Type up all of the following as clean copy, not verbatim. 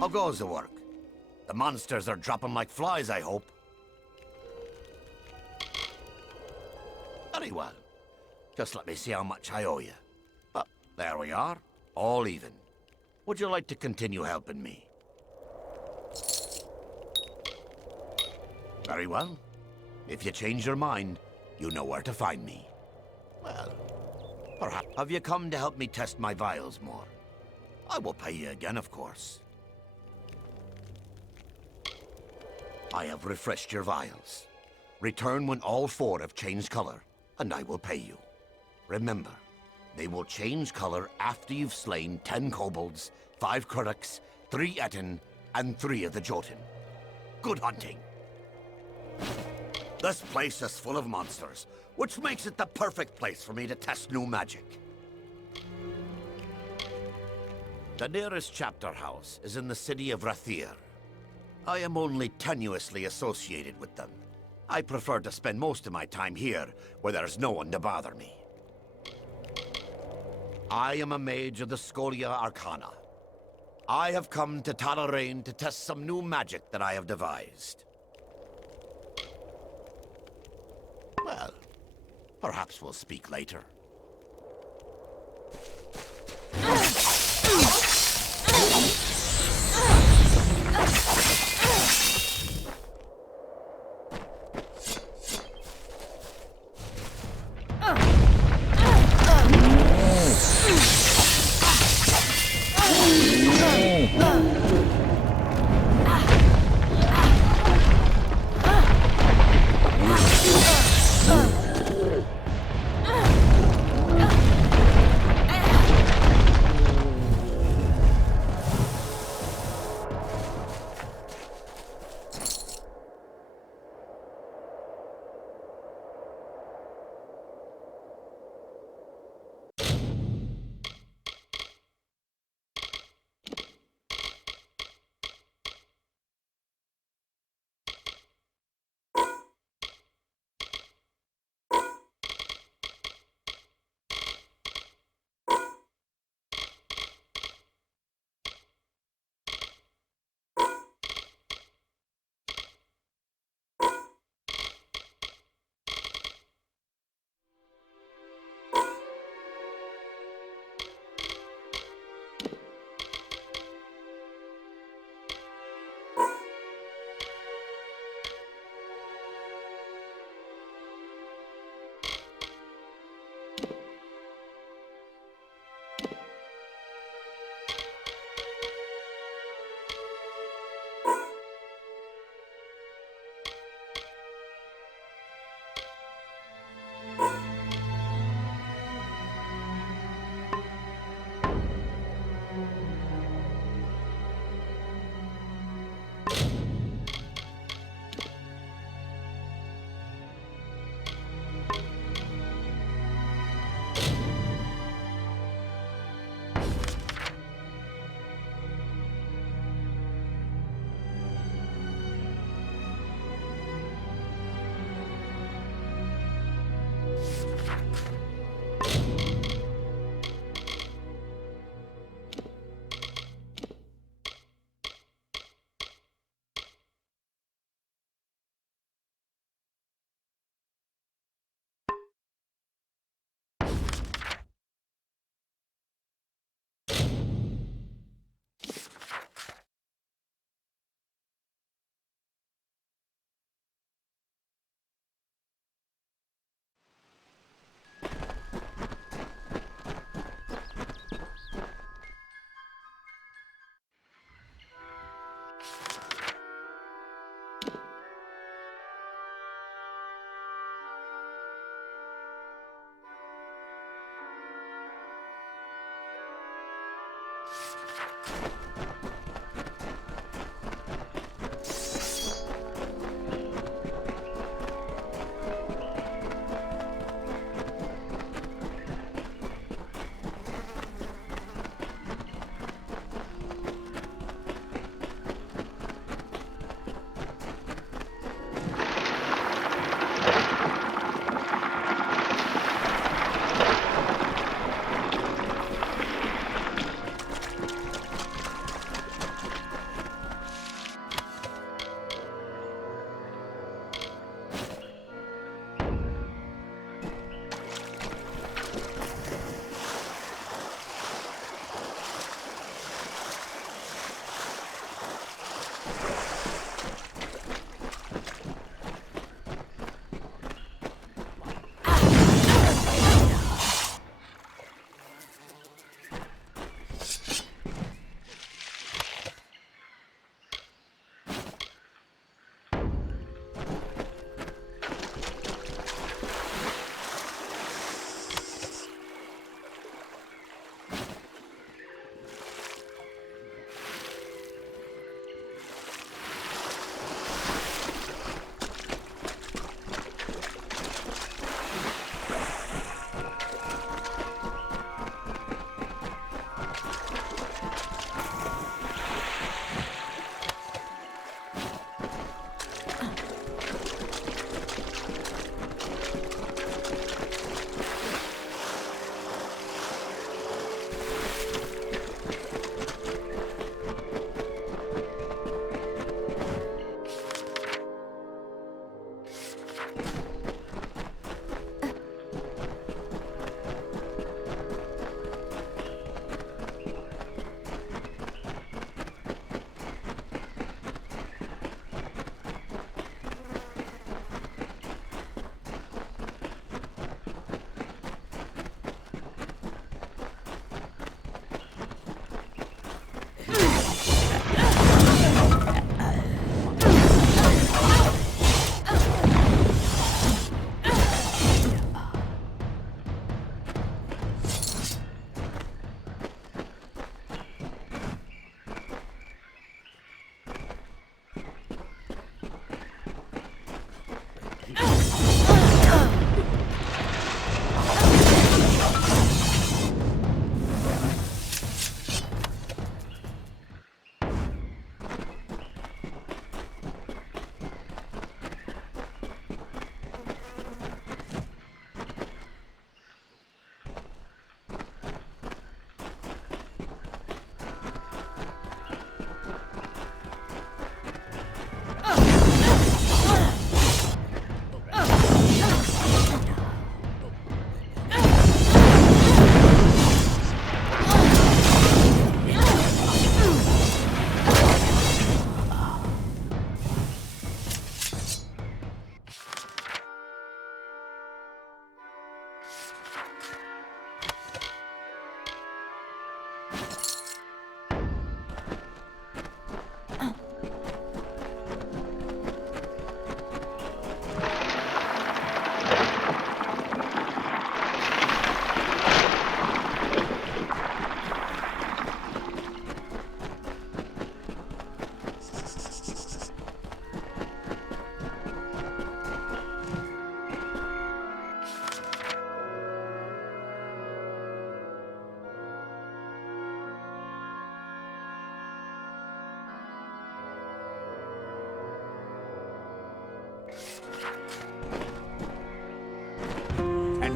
How goes the work? The monsters are dropping like flies, I hope. Very well. Just let me see how much I owe you. But there we are, all even. Would you like to continue helping me? Very well. If you change your mind, you know where to find me. Well, perhaps have you come to help me test my vials more? I will pay you again, of course. I have refreshed your vials. Return when all 4 have changed color, and I will pay you. Remember, they will change color after you've slain 10 kobolds, 5 Kruks, 3 Etten, and 3 of the Jotun. Good hunting! This place is full of monsters, which makes it the perfect place for me to test new magic. The nearest chapter house is in the city of Rathir. I am only tenuously associated with them. I prefer to spend most of my time here, where there's no one to bother me. I am a mage of the Scholia Arcana. I have come to Talarain to test some new magic that I have devised. Well, perhaps we'll speak later.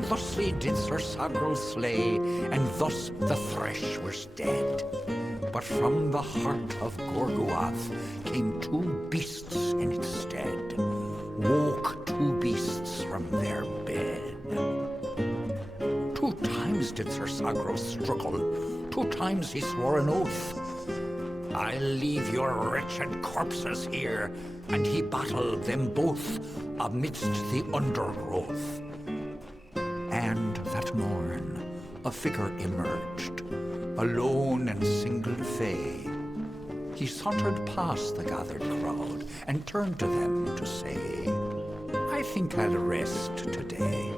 Thusly did Sir Sagro slay, and thus the thresh was dead. But from the heart of Gorguath came two beasts in its stead. Woke two beasts from their bed. 2 times did Sir Sagro struggle, 2 times he swore an oath. I'll leave your wretched corpses here, and he battled them both amidst the undergrowth. And that morn, a figure emerged, alone and single fay. He sauntered past the gathered crowd and turned to them to say, I think I'll rest today.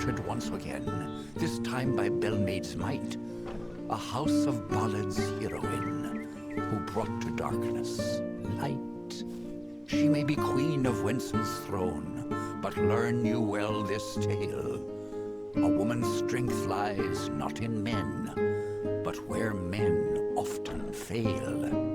started once again, this time by Belmaid's might, a house of ballads heroine, who brought to darkness light. She may be queen of Winson's throne, but learn you well this tale. A woman's strength lies not in men, but where men often fail.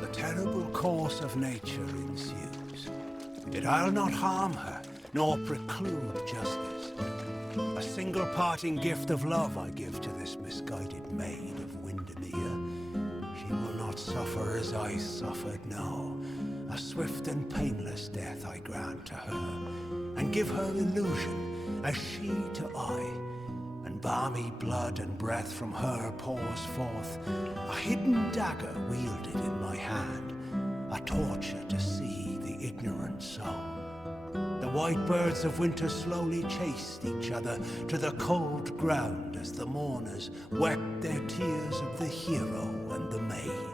The terrible course of nature ensues. Yet I'll not harm her, nor preclude justice. A single parting gift of love I give to this misguided maid of Windermere. She will not suffer as I suffered, no. A swift and painless death I grant to her, and give her illusion as she to I. And balmy blood and breath from her pours forth, a hidden dagger wielded in my hand, a torture to see the ignorant soul. The white birds of winter slowly chased each other to the cold ground as the mourners wept their tears of the hero and the maid.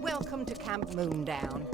Welcome to Camp Moondown.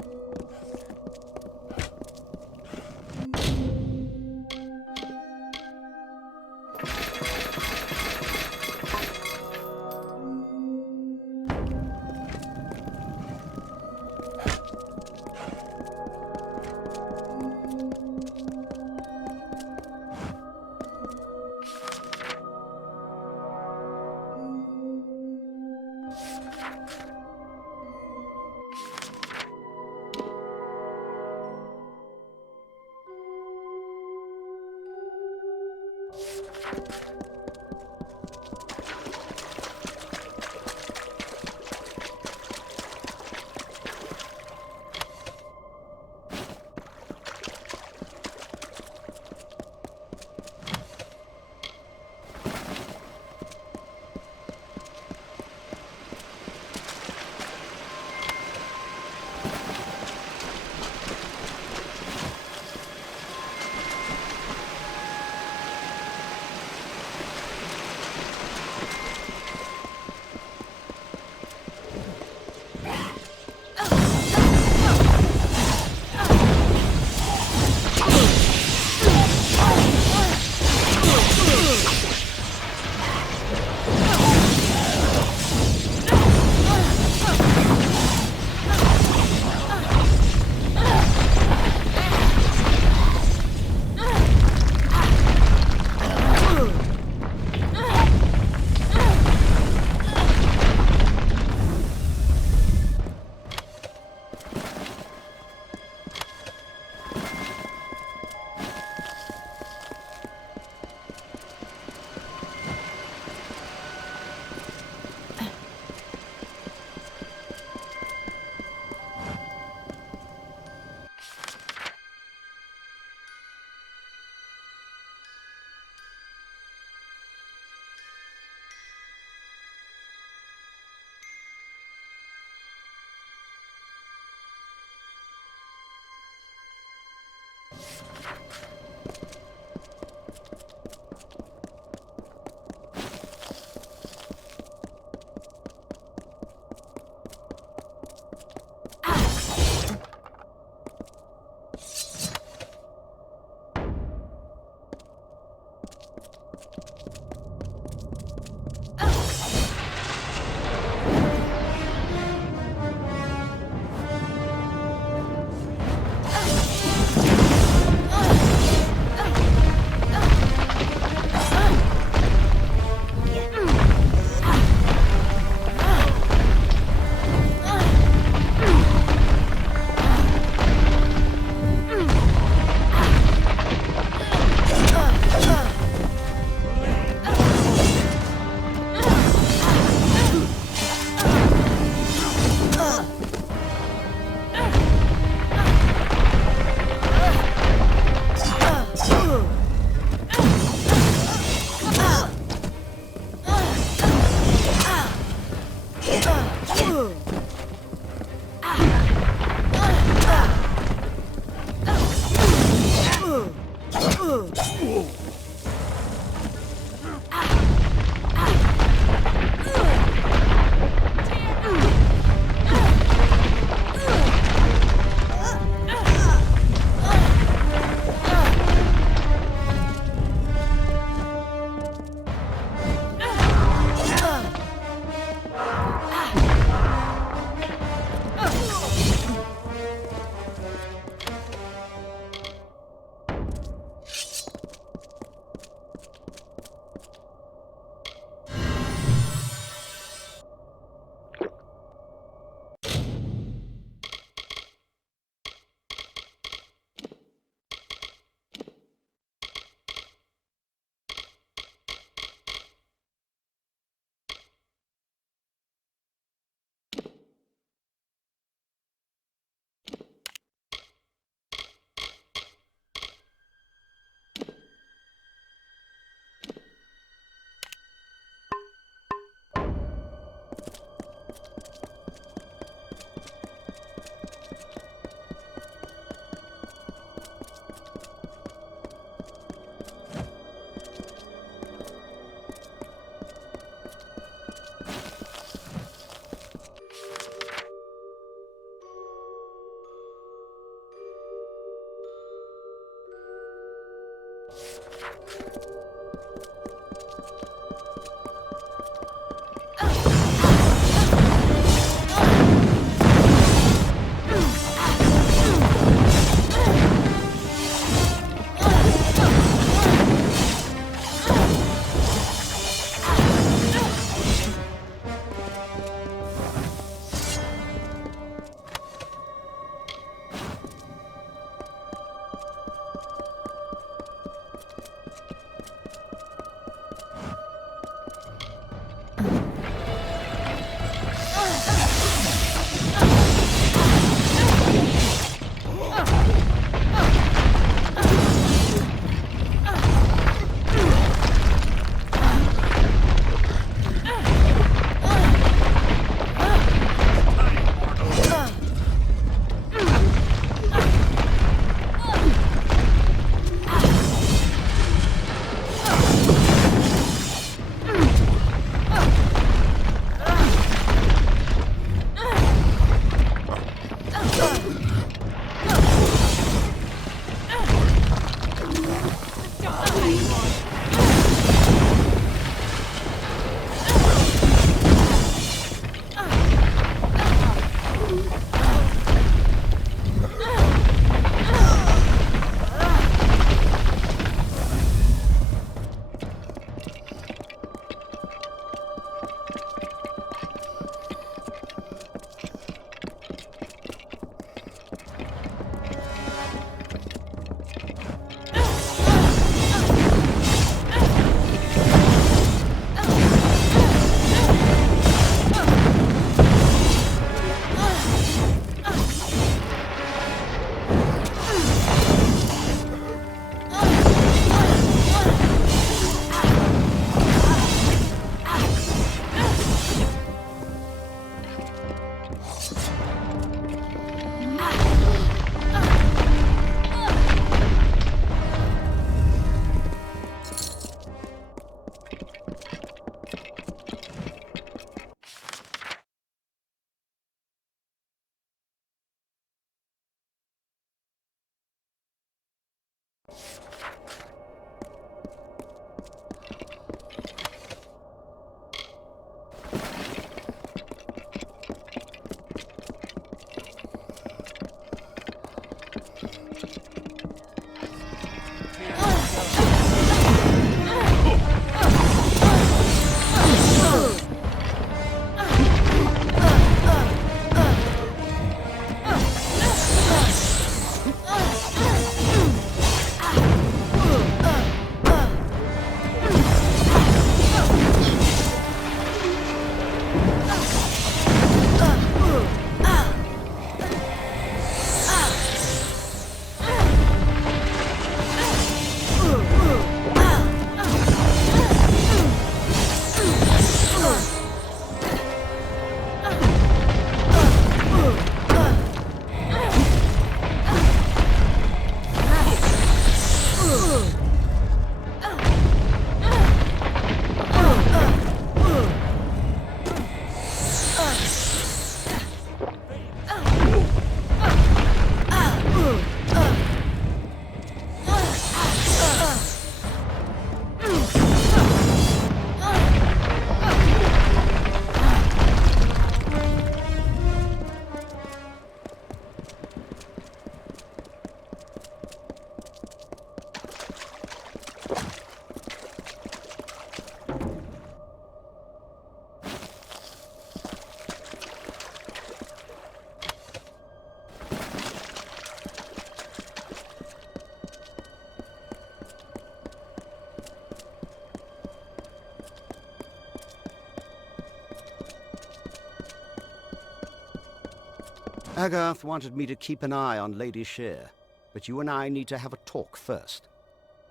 Agarth wanted me to keep an eye on Lady Shear, but you and I need to have a talk first.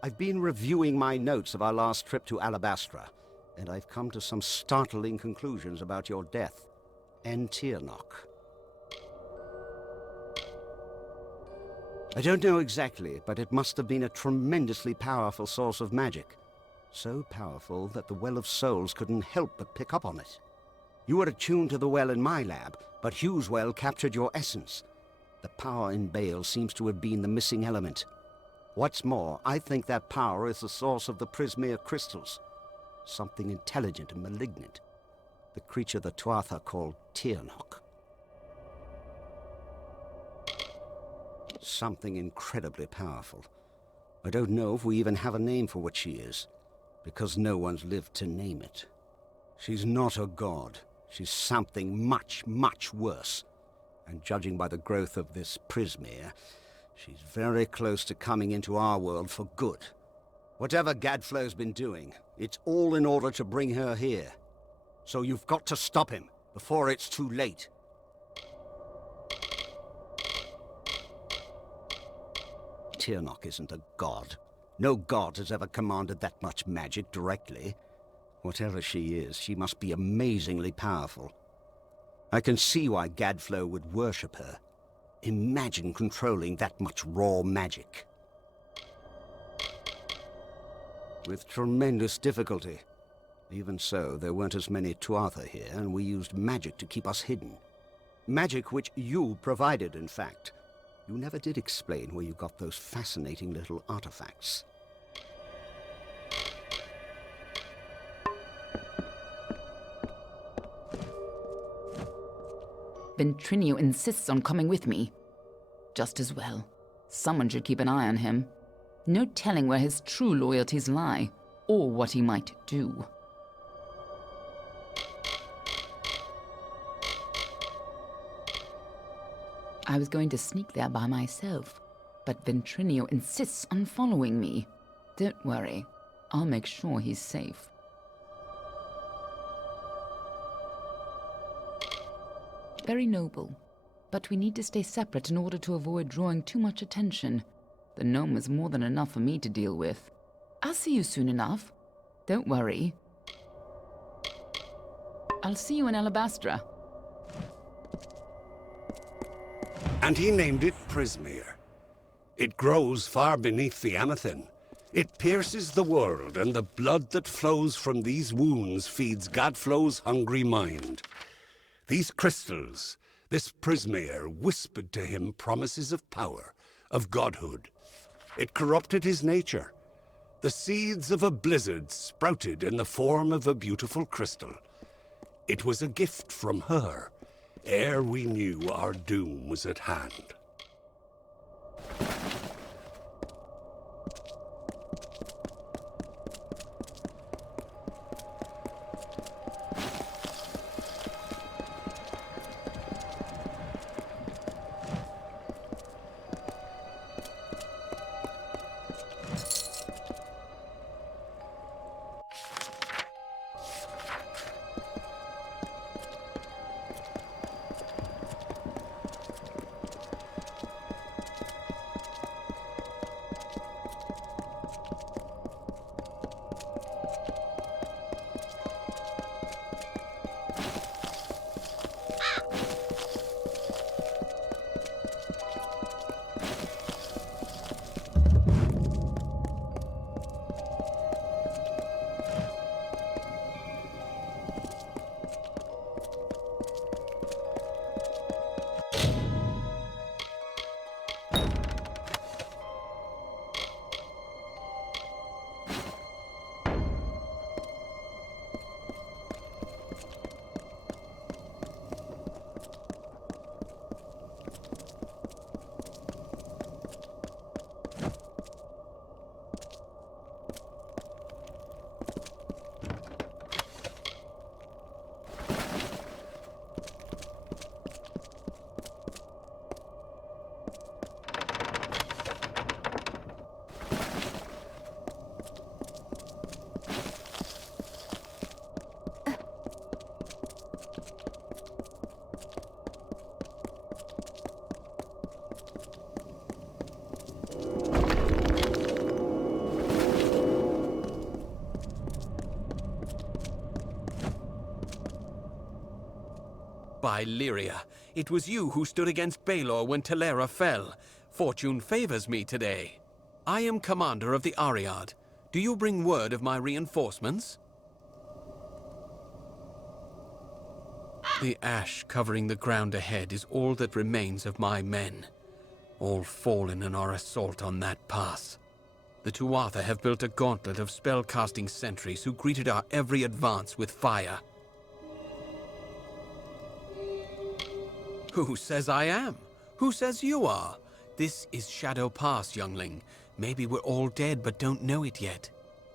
I've been reviewing my notes of our last trip to Alabastra, and I've come to some startling conclusions about your death and Tirnoch. I don't know exactly, but it must have been a tremendously powerful source of magic. So powerful that the Well of Souls couldn't help but pick up on it. You were attuned to the well in my lab, but Hugh's well captured your essence. The power in Bale seems to have been the missing element. What's more, I think that power is the source of the Prismere crystals. Something intelligent and malignant. The creature the Tuatha called Tirnoch. Something incredibly powerful. I don't know if we even have a name for what she is, because no one's lived to name it. She's not a god. She's something much, much worse. And judging by the growth of this Prismere, she's very close to coming into our world for good. Whatever Gadflow's been doing, it's all in order to bring her here. So you've got to stop him before it's too late. Tirnoch isn't a god. No god has ever commanded that much magic directly. Whatever she is, she must be amazingly powerful. I can see why Gadflow would worship her. Imagine controlling that much raw magic. With tremendous difficulty. Even so, there weren't as many Tuatha here, and we used magic to keep us hidden. Magic which you provided, in fact. You never did explain where you got those fascinating little artifacts. Ventrinio insists on coming with me. Just as well. Someone should keep an eye on him. No telling where his true loyalties lie, or what he might do. I was going to sneak there by myself, but Ventrinio insists on following me. Don't worry, I'll make sure he's safe. Very noble, but we need to stay separate in order to avoid drawing too much attention. The gnome is more than enough for me to deal with. I'll see you soon enough. Don't worry. I'll see you in Alabastra. And he named it Prismere. It grows far beneath the Amethyst. It pierces the world, and the blood that flows from these wounds feeds Gadflow's hungry mind. These crystals, this Prismere, whispered to him promises of power, of godhood. It corrupted his nature. The seeds of a blizzard sprouted in the form of a beautiful crystal. It was a gift from her, ere we knew our doom was at hand. By Lyria, it was you who stood against Baelor when Telera fell. Fortune favors me today. I am commander of the Ariad. Do you bring word of my reinforcements? The ash covering the ground ahead is all that remains of my men. All fallen in our assault on that pass. The Tuatha have built a gauntlet of spell-casting sentries who greeted our every advance with fire. Who says I am? Who says you are? This is Shadow Pass, youngling. Maybe we're all dead but don't know it yet.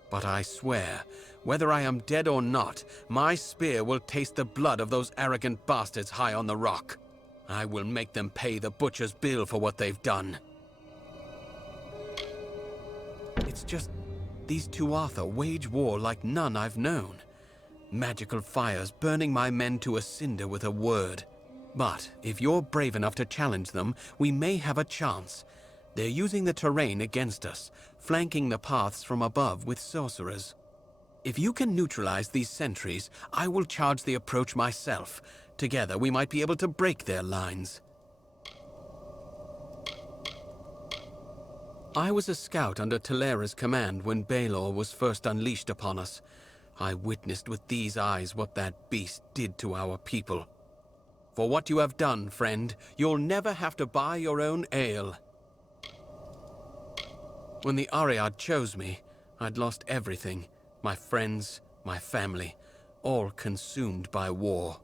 But I swear, whether I am dead or not, my spear will taste the blood of those arrogant bastards high on the rock. I will make them pay the butcher's bill for what they've done. It's just, these Tuatha wage war like none I've known. Magical fires burning my men to a cinder with a word. But if you're brave enough to challenge them, we may have a chance. They're using the terrain against us, flanking the paths from above with sorcerers. If you can neutralize these sentries, I will charge the approach myself. Together we might be able to break their lines. I was a scout under Talera's command when Baelor was first unleashed upon us. I witnessed with these eyes what that beast did to our people. For what you have done, friend, you'll never have to buy your own ale. When the Ariad chose me, I'd lost everything. My friends, my family, all consumed by war.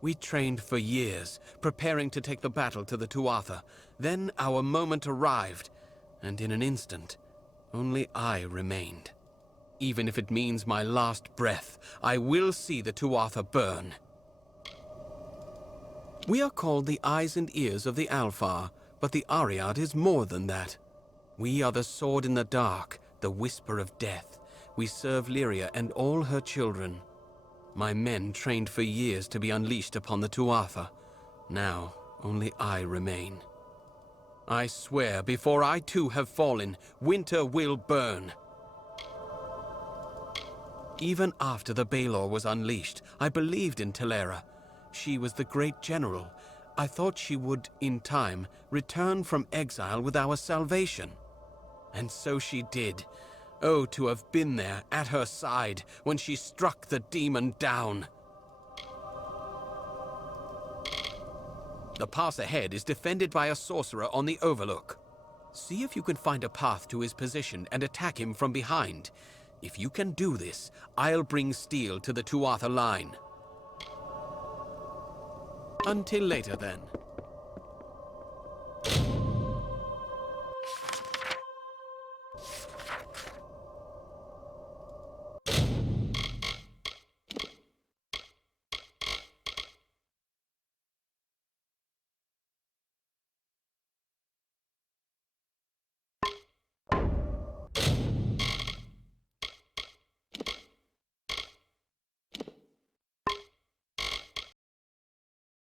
We trained for years, preparing to take the battle to the Tuatha. Then our moment arrived, and in an instant, only I remained. Even if it means my last breath, I will see the Tuatha burn. We are called the eyes and ears of the Alfar, but the Ariad is more than that. We are the sword in the dark, the whisper of death. We serve Lyria and all her children. My men trained for years to be unleashed upon the Tuatha. Now, only I remain. I swear, before I too have fallen, winter will burn. Even after the Baelor was unleashed, I believed in Talera. She was the great general. I thought she would, in time, return from exile with our salvation. And so she did. Oh, to have been there, at her side, when she struck the demon down. The pass ahead is defended by a sorcerer on the overlook. See if you can find a path to his position and attack him from behind. If you can do this, I'll bring steel to the Tuatha line. Until later, then.